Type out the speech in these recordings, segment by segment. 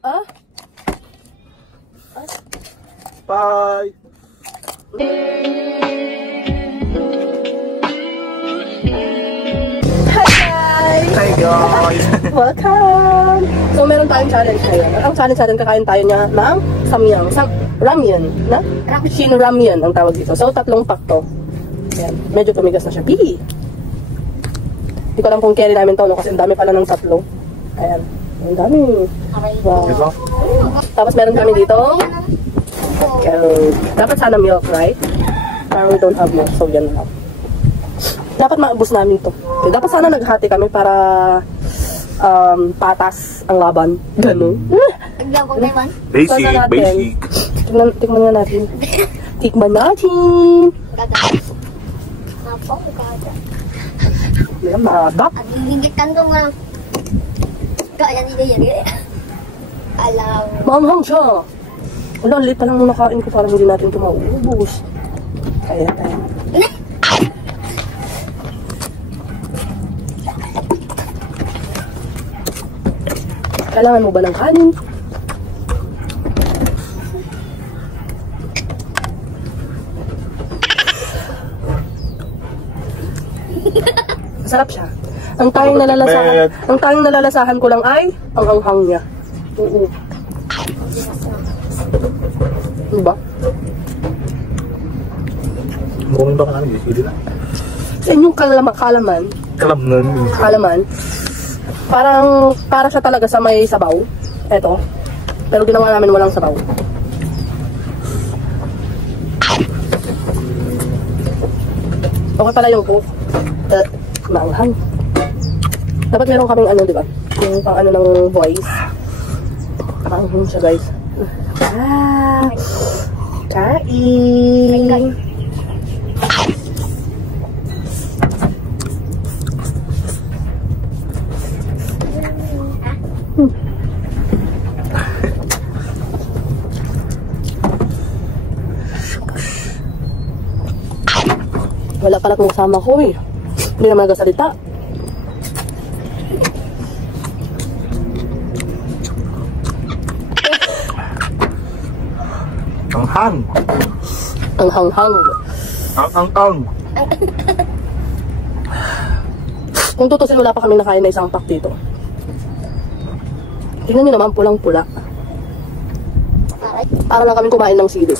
Ah? Bye! Hi guys! Welcome! So, meron tayong challenge ngayon. Ang challenge natin, kakain tayo niya ng samyang. Ramyun. Na? Shin ramyun ang tawag dito. So, 3 pack to. Ayan. Medyo tumigas na siya. Bihi! Hindi ko alam kung carry namin to, no? Kasi ang dami pala ng 3. Ayan. Ang dami. Wow. Tapos meron kami dito. Dapat sana milk, right? Pero we don't have milk, so yan lang. Dapat maubos namin to. Okay, dapat sana naghati kami para patas ang laban. Ganun. Basic, basic. Tikman nga natin. Tikman natin. Yan, madap. Maanghang siya. Wala, late pa lang nung nakain ko, parang hindi natin ito mauubos. Ayan, ayan. Kailangan mo ba ng kanin? Masarap siya. Ang tanging nalalasahan ko lang ay ang hanghang niya. Oo. Diba? Bumin ba ka namin? Hindi na. Sa inyong kalaman. Kalaman. Para siya talaga sa may sabaw. Eto. Pero ginawa namin walang sabaw. Okay pala yung cook. Maanghang. Dapat meron kaming ano, diba? Yung pang ano ng voice. Maanghang siya, guys. Kain! Wala pala kung kasama ko eh. Hindi naman nagsasalita. Ang hang. Ang hanghang. Ang. Kung tutusin, wala pa kami nakain na isang pack dito. Tingnan nyo naman, pulang-pula. Para lang kami kumain ng sili.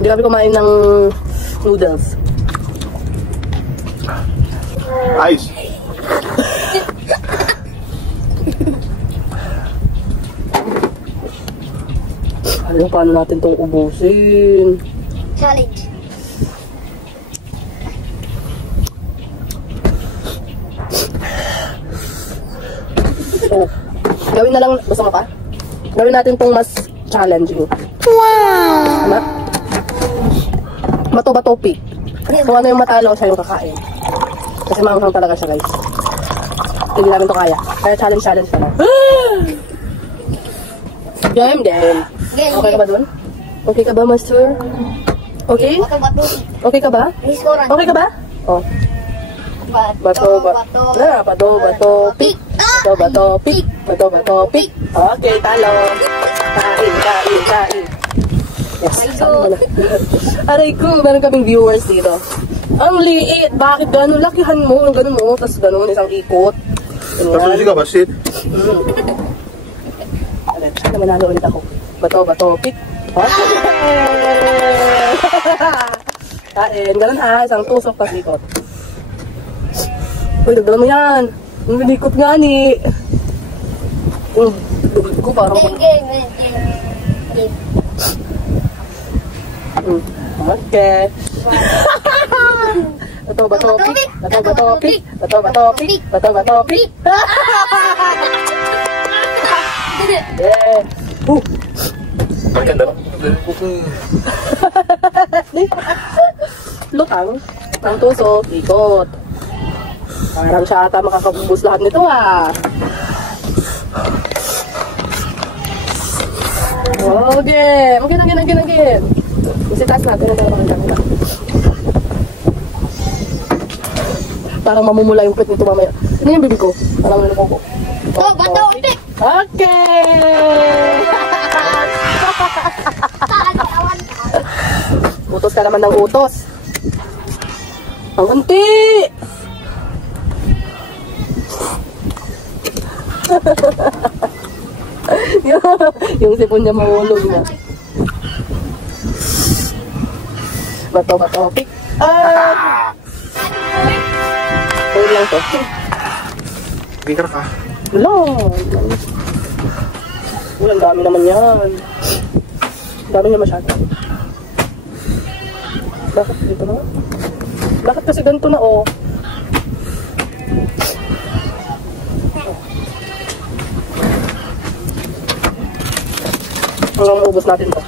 Hindi kami kumain ng noodles. Ice. Alam, paano natin itong ubusin? Challenge. So, gawin na lang, gusto ka pa? Gawin natin itong mas challenging. Wow! Ano? Bato-bato pick. Kung ano yung matalo, siya yung kakain. Kasi maanghang talaga siya, guys. Hindi namin ito kaya. Kaya challenge pa lang. Game. Okay ka ba dun? Okay ka ba, Master? Okay? Okay ka ba? Okay ka ba? Oh. Bato, pick. Bato, pick. Okay, talo. Kain. Yes, sabi mo na. Aray ko, meron kaming viewers dito. Ang liit! Bakit gano'n? Lakihan mo, gano'n mo, tapos gano'n, isang ikot. Tapos ka ba, shit? Alam, sana manalo ulit ako. Bato, pick. Kain, gano'n ha, isang tusok, tapos ikot. Uy, dagdagan mo yan. Ikot nga ni. Ko parang... Game. Okay. Bato, pick. Yeah. Maganda ba? Lutang. Ang tusok, ikot. Parang siya ata makakabubos lahat nito ah. Okay. Again. Kasi taas natin na talaga. Parang mamumula yung pet nito mamaya. Ano yung bibi ko? Parang niloko ko. Oh, bato ulit. Okay! Utos ka naman ng utos. Ang unti! Yung sipon niya mahulog na. Bato, pick. Ayun lang to. Bigger ka. Wala. Wala, ang dami naman yan. Ang dami niya masyado. Bakit dito na? Bakit kasi ganito na, oh? Hanggang maubos natin to.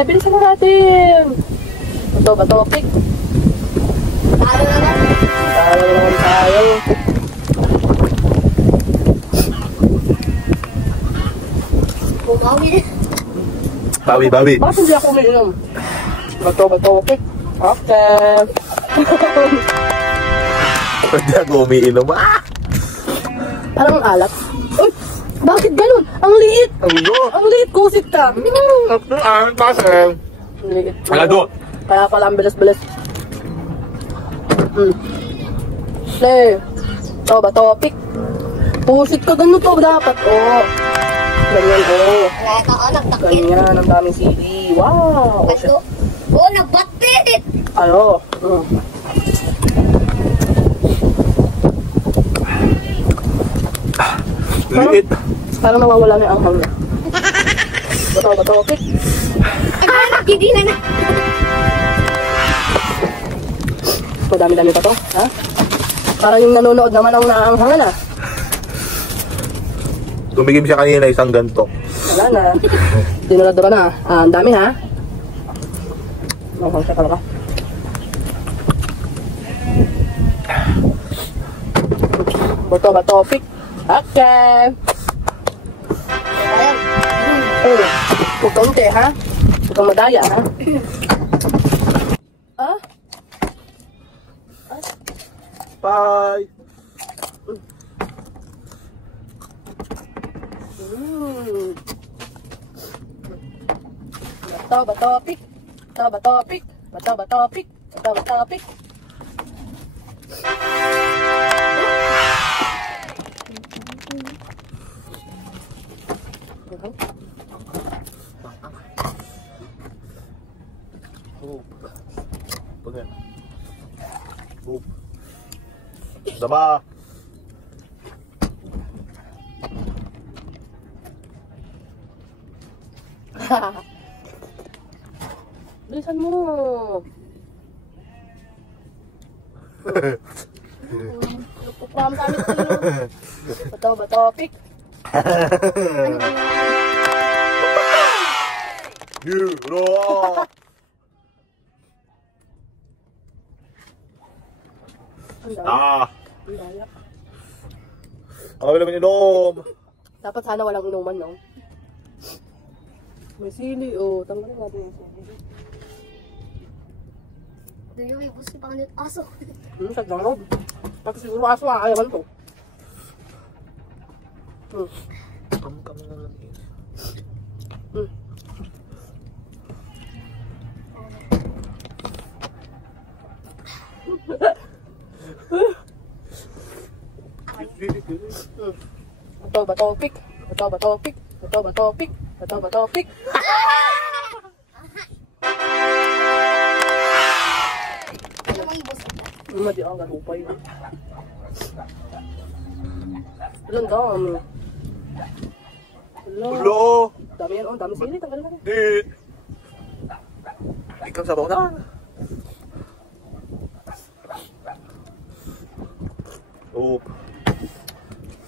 Bilisan na natin! Bato, pick. Talo na lang. Talo naman tayo. Bumawi. Bawi. Bakit hindi ako umiinom? Bato, pick. Okay. Hindi ako umiinom. Parang ang alat. Uy! Bakit ganun? Ang liit! Ang liit! Kusit ka! Kasi. Ang liit. Wala doon. Kaya pala ang bilis-bilis. Play. Bato, pick. Pusit ka, ganun to dapat. Oh. Ganyan, oh. Wala ka, nagtakit. Ganyan, ang daming CD. Wow! Bato. Oh, nagbatit. Ayo. Liit. Parang nawawala na yung anghang niya. Bato, pick. Hindi na. Madami-dami pa to, ha? Parang yung nanonood naman ang naanghangan, ha? Tumigim siya kanina isang ganto. Wala na. Dinurado ka na. Ang dami, ha? Naanghang siya talaga. Bato, pick. Okay. Ayan. Huwag ka unti, ha? Huwag kang madaya, ha? Ah? Bye. Bato, pick. Bato, pick. Daba. Bilisan mo. Pupram kami sa'yo. Bato, pick. Euro. Ang daya. Ako naman inom. Dapat sana walang inuman, no? May sili, oh. Tanggalin natin yung sili. Dito may busi pang ulit aso. Sa gano'n. Pag siguro aso, ayawan to. Kami na lang yun. Bato, pick. Ano may busi? Madi ang galupay. Ilan dami. Ulo. Dami yan, oh. Dami sili. Tanggalin natin. Di. Ikaw sabaw na. Oh.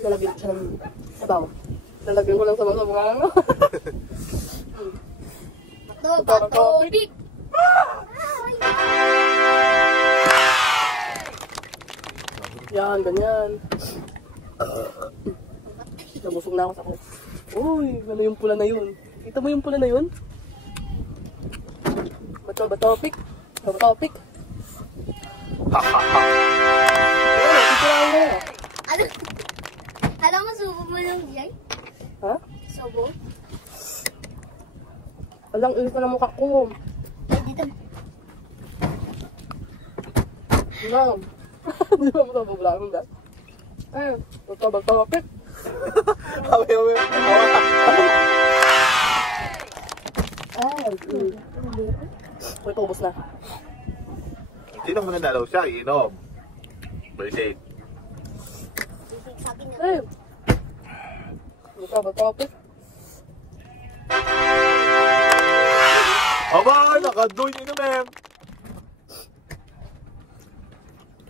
Lalagyan ko siya ng sabaw. Lalagyan ko lang sa mga bunga mo. Bato, pick. Yan, ganyan. Nabusog na ako sa ko. Uy, ano yung pula na yun? Kita mo yung pula na yun? Bato, pick. Topic. Titirahin mo yun. Ano? Alam mo, subo mo lang yan? Ha? Subo? Walang ilis na ng mukha ko. Ay, dito. Ma'am. Hindi ba mo ito bubulamin ba? Eh, topic. Awi. Ay, Uy, paubos na. Sino mananalo siya? Iinom. Birthday. Sabi na. Eh. Topic. Aba, nakadoy inom eh.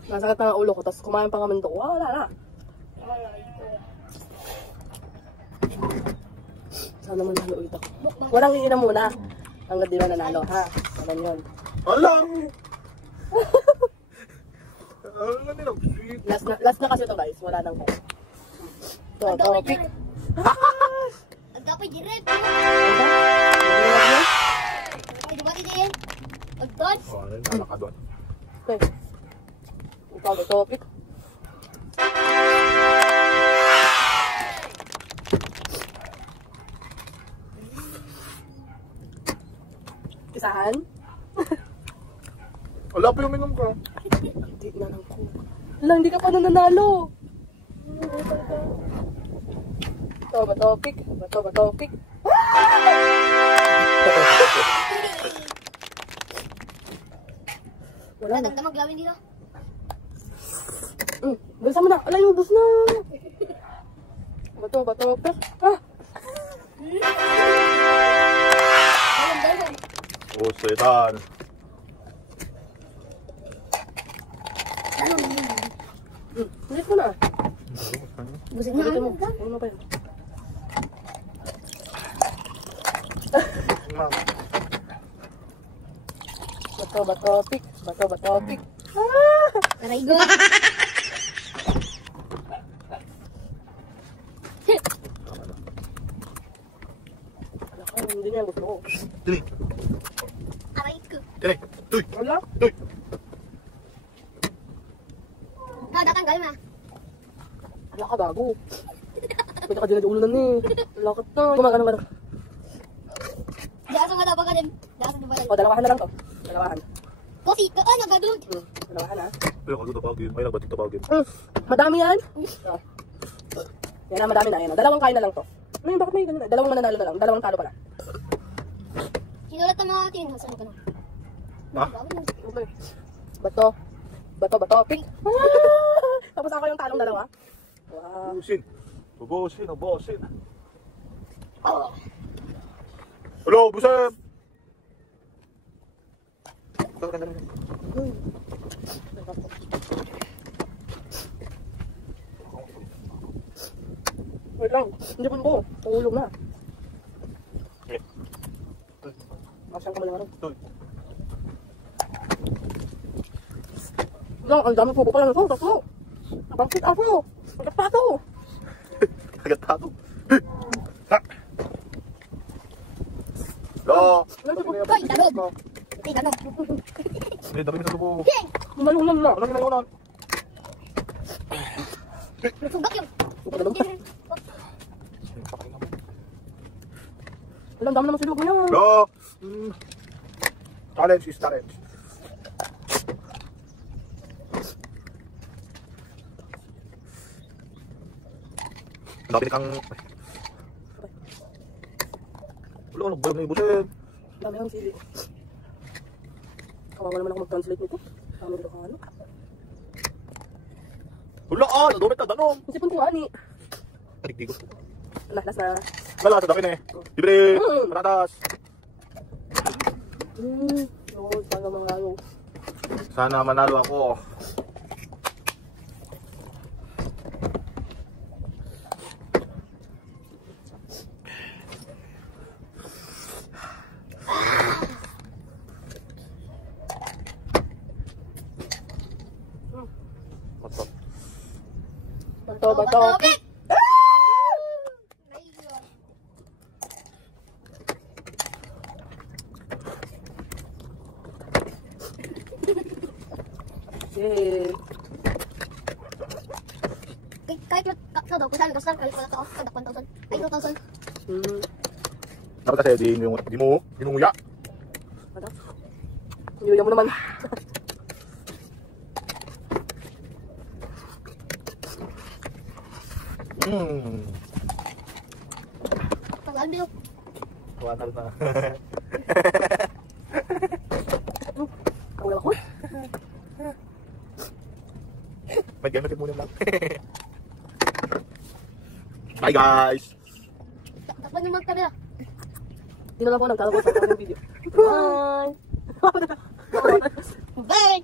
Nasakit na ang ulo ko, tapos kumain pa kami ito. Wala na. Sana manalo ulit ako. Walang iinom muna. Hanggang di ba nanalo, ha? Alam yun. Alam! Alam nila, sweet. Last na kasi ito guys. Wala nang ko. Ito, topic. Agdapay direct. Ito? Ay, diba din? Agdon? Oh, ano yung nakadon? Okay. Ito, topic. Isahan? Wala pa yung minom ko. Hindi na lang ko. Wala, hindi ka pa nananalo. Ito ba topic? Ito ba topic? Wala na. Damag lawin dito. Bilisan mo na. Alay, ubus na. Bato, topic. Ah! Dalawang. Oh, setan. Ulit mo na. Busog na Ulitin mo. ano? Ano pa yun? Bato, topic. Ah! Aray go. Ay, hindi niya gusto ko. Dili. Aray ko. Dili. Tuy. Wala. Tuy. Datanggal na. Wala ka, bago. Pwede ka din ulo na eh. Lakot na. Gumagano ka na. Diaso nga dapat ka din. Diaso na ba O, dalawahan na lang to. Dalawahan. Kosi, nagadun. Dalawahan ha. Pero kung tapagin, may nagbatik tapagin. Madami yan. Oh. Yan na, madami na. Yan na. Dalawang kain na lang to. Ano yun, bakit may ganun na? Dalawang mananalo na lang. Dalawang talo pala. Sinulat na mga tin. Saan ka na? Ha? Okay. Bato, pick. Ah! Tapos ako yung talong dalawa. Wow. Ubusin. Hello, busan! Wait lang. Hindi po ko. Tulog na. Asan ka malaman? Lang, ang dami po ko pala nito. Tatlo. Bangkit ako. Pagkatato. Agad tato. Ha! Go! Koy, danog. Hey, danog. Hindi, dami na sa lubo. Mayunan na. Ano ginagawa? Nasugak yun. Alam, dami naman silog mo yan. Go! Challenge is challenge. Ang dami kang... Wala, ano ba yung ibusin? Dami ang sili. Kawawa naman ako mag-translate nito. Dami dito kang ano. Wala, nadumit na, danom. Isipin ko ani. Aligdigos. Last na. Wala, sa dami na eh. Libre, patatas. Sana manalo. Sana manalo ako. Bato. Pick! Yay! Kahit sa daw, kung saan gastar, kahit wala ka, kada 1,000. Ay, 2,000. Dapat kasi di mo nguya. Ano? Yuya mo naman. Tagal din. Watal na. Wala ako. May gamit muna lang. Bye guys! Takpan yung magkamera. Di na lang po nagtalabos sa aking video. Bye! Bye!